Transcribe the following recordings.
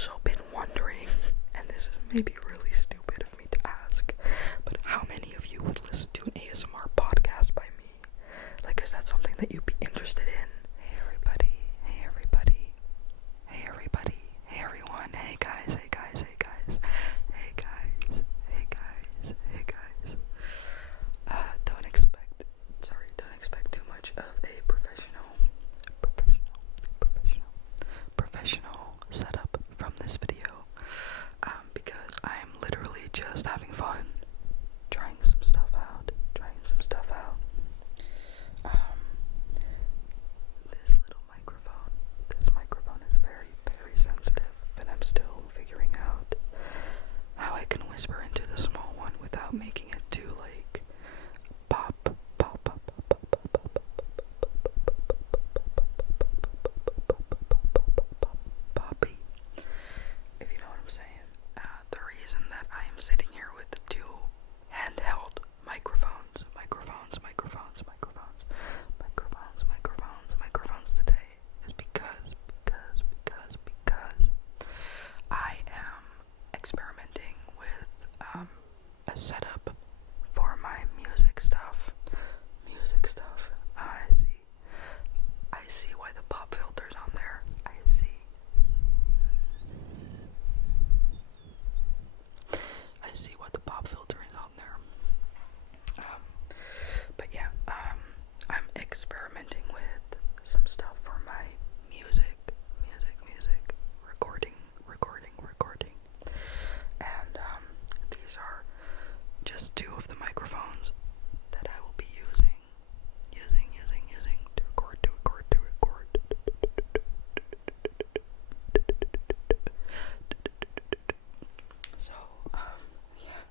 also been wondering, and this is maybe really stupid of me to ask, but how many of you would listen to an ASMR podcast by me? Like, is that something that you'd be interested in? Hey everybody, hey everybody, hey everybody, hey everyone, hey guys, hey guys, hey guys, hey guys, hey guys, hey guys. Don't expect too much of a professional setup from this video, because I am literally just having fun, trying some stuff out. This microphone is very, very sensitive, but I'm still figuring out how I can whisper into the small one without making it too, like, pop. Poppy, if you know what I'm saying. The reason that I am sitting here with the two handheld microphones today is because I am experimenting with a setup for my music stuff. I see why the pop filter's on there. I see why the pop filter is on there. But yeah, I'm experimenting with some stuff for my music, recording. And these are just two of the microphones that I will be using to record. So, yeah,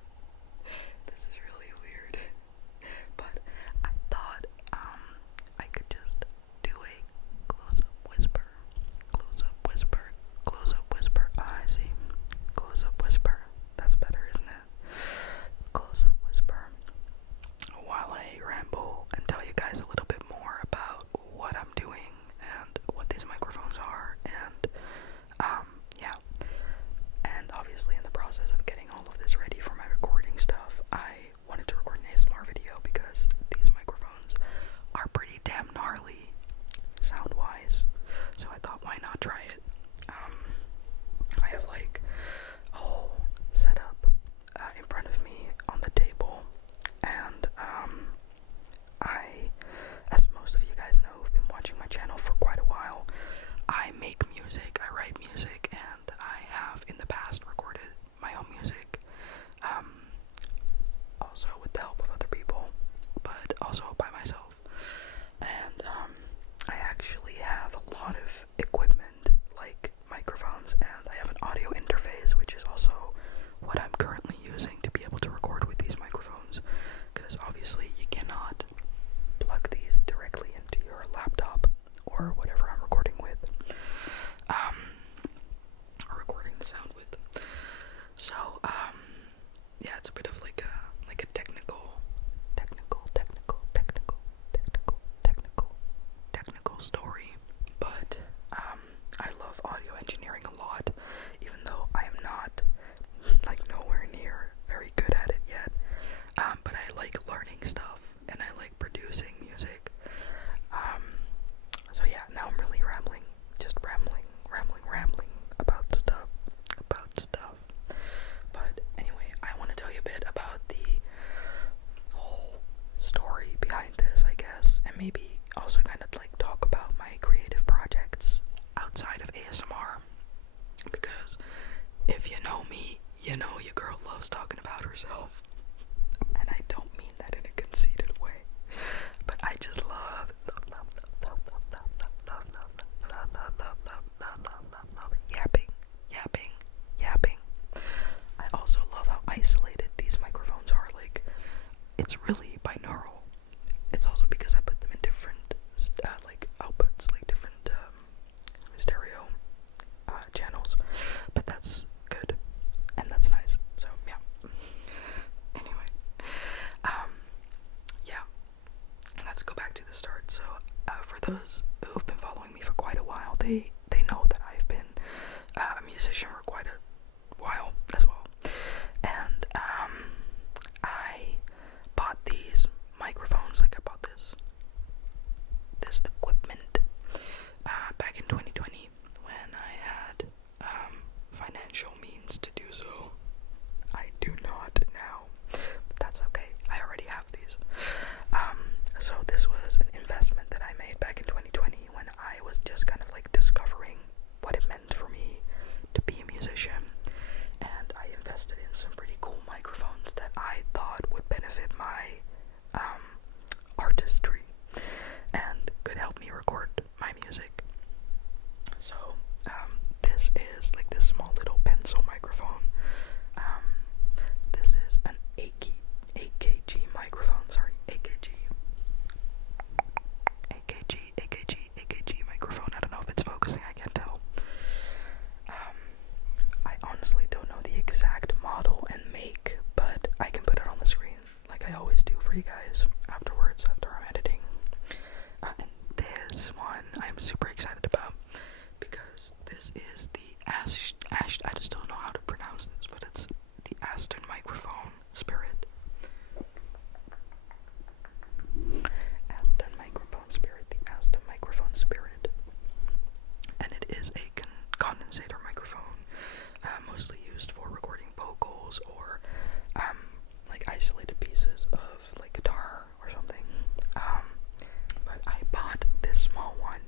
this is really weird, but I thought I could just do a close-up whisper. I see. Close-up whisper. That's better, isn't it? Close-up whisper. While I ramble and tell you guys a little bit more about what I'm doing and what these microphones are, and yeah. And obviously in the process of getting all of this ready for my recording stuff, I wanted to record an ASMR video because these microphones are pretty damn gnarly sound-wise. So I thought, why not try it? I have like a whole setup in front of me on the table, and as most of you guys know who've been watching my channel for quite a while, I make music, I write music, and I have in the past recorded my own music, also with the help of other people, but also by myself. And I actually have a lot of equipment like microphones, and I have an audio interface, which is also what I'm currently using to be able to record with these microphones, because obviously you cannot plug these directly into your laptop or whatever I'm recording with, or recording the sound with. So yeah, it's a bit of like a technical story, but I love audio engineering a lot, even though I am not like nowhere near very good at it yet, but I like learning stuff and I like producing music. So yeah, now I'm really rambling about stuff. But anyway, I want to tell you a bit about the whole story behind this, I guess, and maybe also kind of like talk about my creative projects outside of ASMR, because if you know me, you know your girl loves talking about herself, and I don't mean that in a conceited way, but I just love yapping. I also love how isolated these microphones are. Like, it's really binaural. It's also because I put them in different like outputs, like different stereo channels, but that's good and that's nice. So yeah, this is like this small little pencil microphone. This is an 8kg microphone, sorry, 8kg microphone. I don't know if it's focusing, I can't tell. I honestly don't know the exact model and make, but I can put it on the screen like I always do for you guys afterwards, after I'm editing. And this one I'm super excited about because this is the I just don't know how to pronounce this, but it's the Aston microphone Spirit. Aston microphone Spirit, the Aston microphone Spirit. And it is a condensator microphone, mostly used for recording vocals or like isolated pieces of like guitar or something. But I bought this small one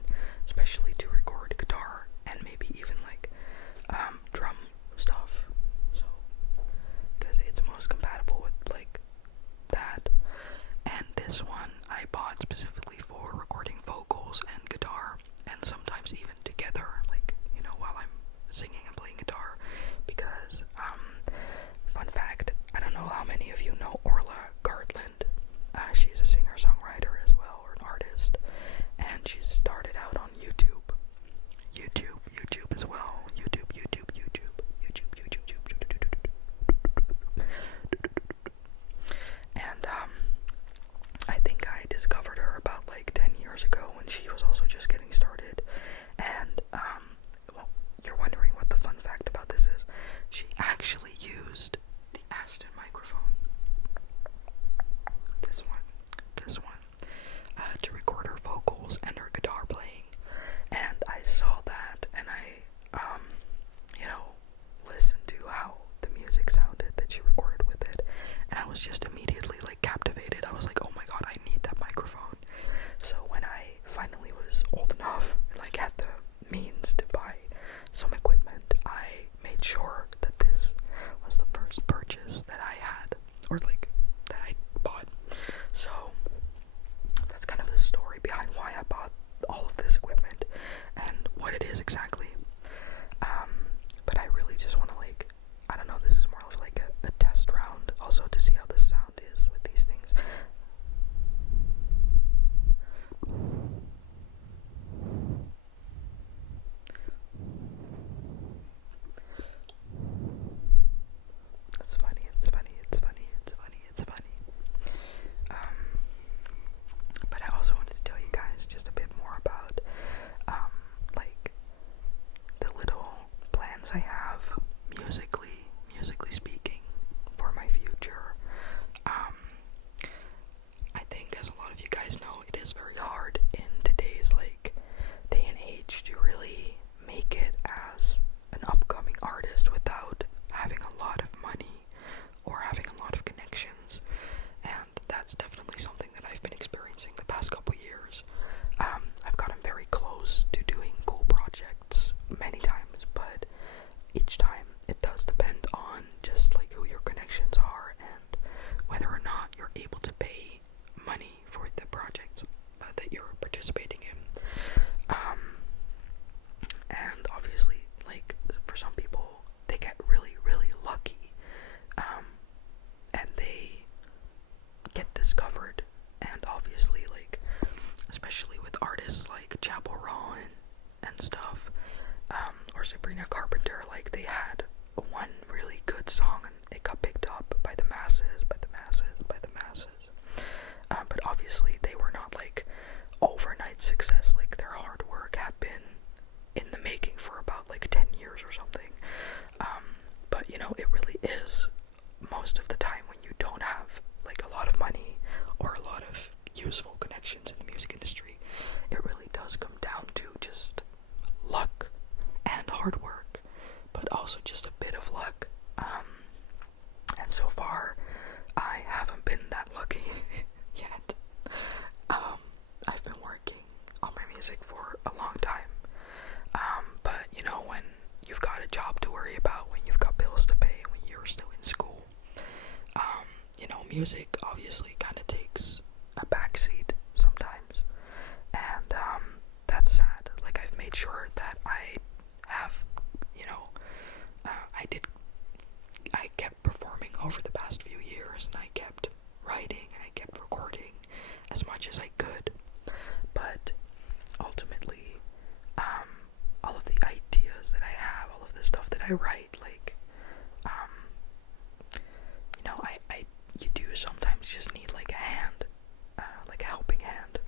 especially to record guitar and maybe even like drum stuff, so because it's most compatible with like that. And this one I bought specifically for recording vocals and guitar, and sometimes even together, like, you know, while I'm singing and playing guitar, because fun fact, I don't know how many of you know Orla Gartland. She's a singer-songwriter as well, or an artist, and she started out on YouTube as well. YouTube. And I think I discovered her about like 10 years ago when she was also just getting started. And well, you're wondering what the fun fact about this is. She actually used the Aston microphone, this one, to record her vocals and her guitar playing. And I saw that, and I, you know, listened to how the music sounded that she recorded with it, and I was just immediately like captivated. I was like, oh my god, I need that microphone. So when I finally was old enough and like had the means to buy some equipment, I made sure that this was the first purchase that I had, or like that I bought. So that's kind of the story behind why I bought all of this equipment and what it is exactly. But I really just want to like, I don't know, this is more of like a test round also to see how the sound is with these things. It's funny. But I also wanted to tell you guys just a bit more about like the little plans I have musically speaking for my future. I think, as a lot of you guys know, it is very hard in today's like day and age to really make it as an upcoming artist without having a lot of money or having a lot of connections. And that's definitely something that I've been experiencing the past couple years. I've gotten very close to doing cool projects many times, but each time it does depend on just like who your connections are and whether or not you're able to pay money for the projects that you're participating in. And obviously, like, for some people, they get really, really lucky, and they get discovered. And obviously, like, especially with artists like Chapel Rowan and stuff, or Sabrina Carpenter, like, they had one really good song and it got picked up by the masses. But obviously they were not like overnight success. Like, their hard work had been in the making for about like 10 years or something. But you know, it really is most of the time when you don't have like a lot of money or a lot of useful connections in the music industry, it really does come down to just luck and hard work, but also just a bit of luck. And so far, I haven't been that lucky yet. I've been working on my music for a long time. But you know, when you've got a job to worry about, when you've got bills to pay, when you're still in school, you know, music obviously kind of takes a backseat sometimes. And that's sad. Like, I've made sure that I have I write, like, you do sometimes just need, like, a hand, like a helping hand.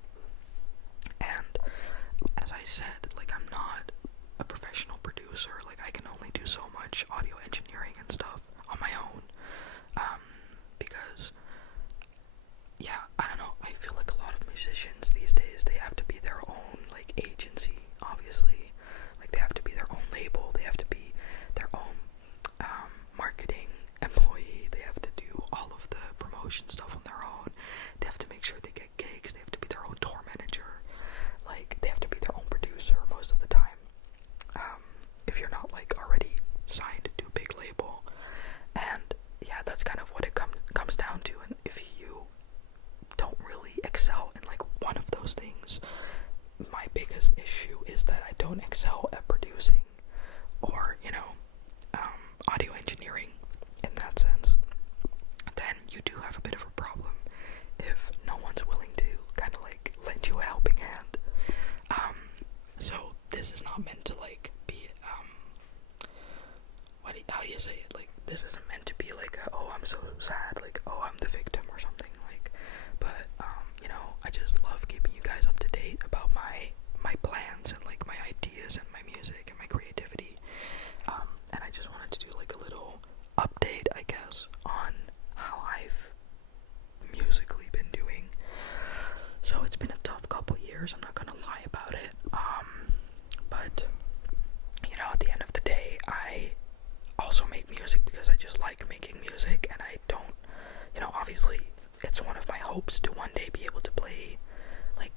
And as I said, like, I'm not a professional producer. Like, I can only do so much audio engineering and stuff on my own, because, yeah, I don't know, I feel like a lot of musicians these days, they have to be their own, like, agency, obviously. Like, they have to be their own label, they have to be their own marketing employee, they have to do all of the promotion stuff on their own, they have to make sure they get gigs, they have to be their own tour manager, like, they have to be their own producer most of the time, if you're not, like, already signed to a big label. And yeah, that's kind of what it comes down to. And if you don't really excel in, like, one of those things, my biggest issue is that I don't excel at producing or, audio engineering in that sense, then you do have a bit of a problem if no one's willing to kind of, like, lend you a helping hand. So this is not meant to, like, be, how do you say it? Like, this isn't meant to be like, oh, I'm so sad, like, oh, I'm the victim or something, like, but, I just love keeping you guys up to date about my plans and, like, my ideas and my music and my creativity, and I just wanted to do, like, a little update, I guess, on how I've musically been doing. So it's been a tough couple years, I'm not gonna lie about it, but, at the end of the day, I also make music because I just like making music, and I don't, obviously, it's one of my hopes to one day be able to play, like,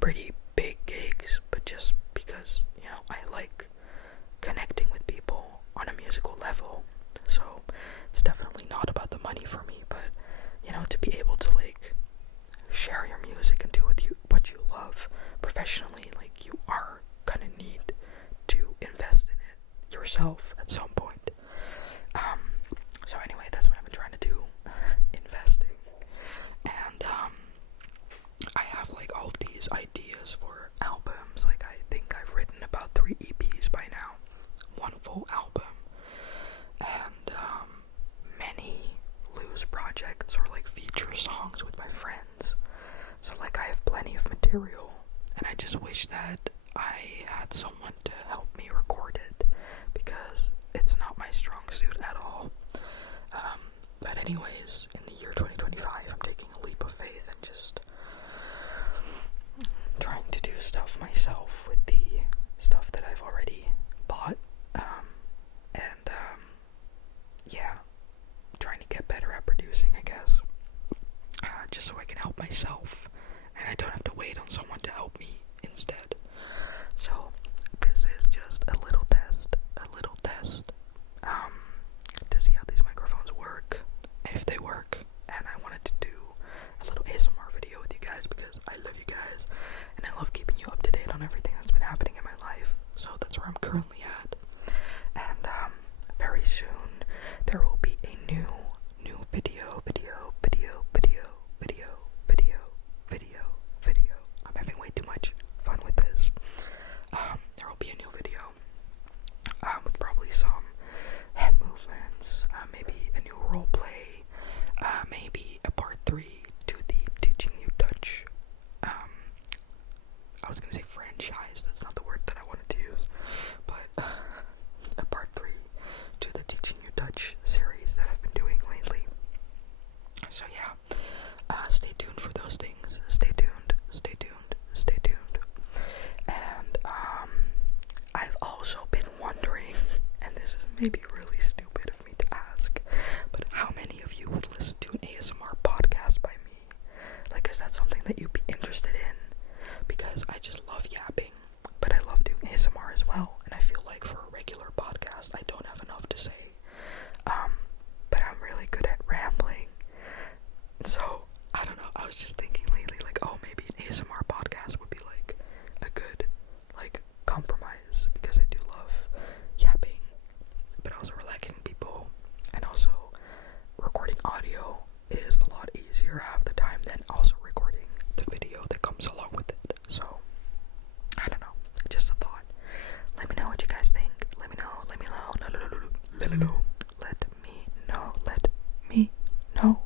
pretty big gigs, but just because, I like connecting with people on a musical level. So it's definitely not about the money for me, but, to be able to, like, share your music and do what you love professionally, like, you are gonna need to invest in it yourself at some point. So anyway, that's what I've been trying to do, investing. And I have, like, all of these ideas for albums. Like, I think I've written about 3 EPs by now, 1 full album, and many loose projects or, like, feature songs with my friends. So, like, I have plenty of material, and I just wish that I had someone to help me record it, because it's not my strong suit at all. But anyways, in the year 2025, I'm taking a leap of faith and just trying to do stuff myself with the stuff that I've already bought, and yeah, trying to get better at producing, I guess, just so I can help myself, and I don't have to wait on someone to help me instead. So, this is just a little test, to see how these microphones work, and if they work, and I wanted to do a little ASMR video with you guys, because I love you guys, and I love keeping you up to date on everything that's been happening in my life. So that's where I'm currently at, and very soon, there will be a new video. I'm having way too much fun with this. There will be a new video, with probably some head movements, maybe a new role play, maybe a part 3 to the Teaching You Dutch, I was gonna say franchise, that's not the word that I wanted to use, but a part 3 to the Teaching You Dutch series that I've been doing lately. So yeah, stay tuned for those things, stay tuned, and I've also been wondering, and this is maybe really stupid of me to ask, but how many of you would listen to an ASMR podcast by me? Like, is that something that you'd be interested in? Because I just love yapping, but I love doing ASMR as well, and I feel like for a regular podcast, I don't have enough to say, but I'm really good at rambling, so, I don't know, I was just thinking lately, like, oh, maybe an ASMR podcast would be, like, a good, like, compromise, because I do love yapping, but I also Let me know. Let me know.